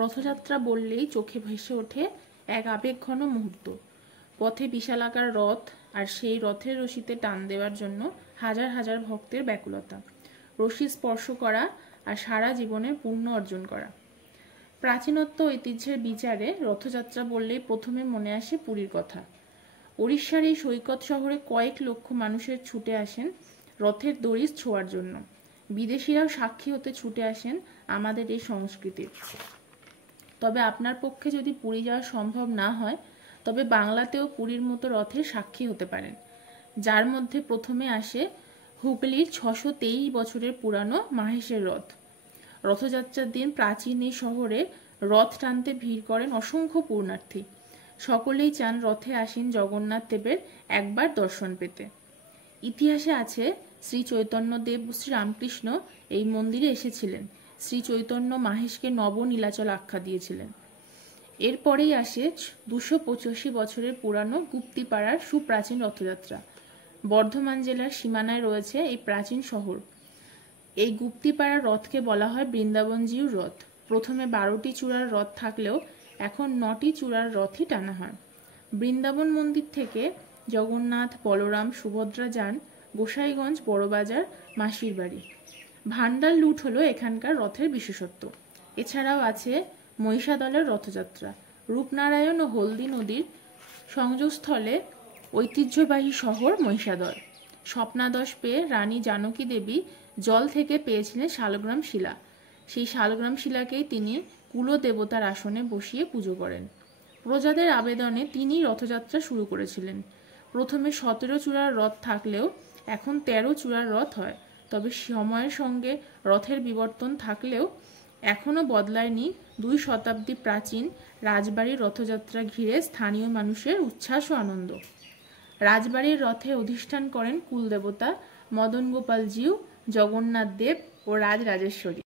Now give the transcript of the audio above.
রথযাত্রা বললেই চোখে ভেসে ওঠে এক আবেগঘন মুহূর্ত। পথে বিশালাকার রথ, আর সেই রথের রশিতে টান দেওয়ার জন্য হাজার হাজার ভক্তের ব্যাকুলতা, রশি স্পর্শ করা আর সারা জীবনের পুণ্য অর্জন করা। প্রাচীনত্ব ঐতিহ্যের বিচারে রথযাত্রা বললেই প্রথমে মনে আসে পুরীর কথা। উড়িষ্যার এই সৈকত শহরে কয়েক লক্ষ মানুষের ছুটে আসেন রথের দড়ি ছোঁয়ার জন্য। বিদেশিরাও সাক্ষী হতে ছুটে আসেন আমাদের এই সংস্কৃতির। তবে আপনার পক্ষে যদি পুরী যাওয়া সম্ভব না হয়, তবে বাংলাতেও পুরীর মতো রথের সাক্ষী হতে পারেন, যার মধ্যে প্রথমে আসে হুগলির 623 বছরের পুরানো মাহেশের রথ। রথযাত্রার দিন প্রাচীন এই শহরে রথ টানতে ভিড় করেন অসংখ্য পুণ্যার্থী। সকলেই চান রথে আসীন জগন্নাথ দেবের একবার দর্শন পেতে। ইতিহাসে আছে শ্রী চৈতন্যদেব ও শ্রী রামকৃষ্ণ এই মন্দিরে এসেছিলেন। শ্রী চৈতন্য মাহেশকে নবনীলাচল আখ্যা দিয়েছিলেন। এরপরেই আসে 285 বছরের পুরানো গুপ্তিপাড়ার সুপ্রাচীন রথযাত্রা। বর্ধমান জেলার সীমানায় রয়েছে এই প্রাচীন শহর। এই গুপ্তিপাড়ার রথকে বলা হয় বৃন্দাবনজিউর রথ। প্রথমে 12টি চূড়ার রথ থাকলেও এখন 9টি চূড়ার রথই টানা হয়। বৃন্দাবন মন্দির থেকে জগন্নাথ, বলরাম, সুভদ্রা যান গোসাইগঞ্জ, বড়বাজার, মাসির বাড়ি। ভান্ডার লুট হলো এখানকার রথের বিশেষত্ব। এছাড়াও আছে মহিষাদলের রথযাত্রা। রূপনারায়ণ ও হলদি নদীর সংযোগস্থলে ঐতিহ্যবাহী শহর মহিষাদল। স্বপ্নাদশ পেয়ে রানী জানকী দেবী জল থেকে পেয়েছিলেন শালগ্রাম শিলা। সেই শালগ্রাম শিলাকেই তিনি কুলদেবতার আসনে বসিয়ে পুজো করেন। প্রজাদের আবেদনে তিনি রথযাত্রা শুরু করেছিলেন। প্রথমে 17 চূড়ার রথ থাকলেও এখন 13 চূড়ার রথ হয়। তবে সময়ের সঙ্গে রথের বিবর্তন থাকলেও এখনও বদলায়নি 2 শতাব্দী প্রাচীন রাজবাড়ির রথযাত্রা ঘিরে স্থানীয় মানুষের উচ্ছ্বাস ও আনন্দ। রাজবাড়ির রথে অধিষ্ঠান করেন কুলদেবতা মদন গোপাল জিউ, জগন্নাথ দেব ও রাজরাজেশ্বরী।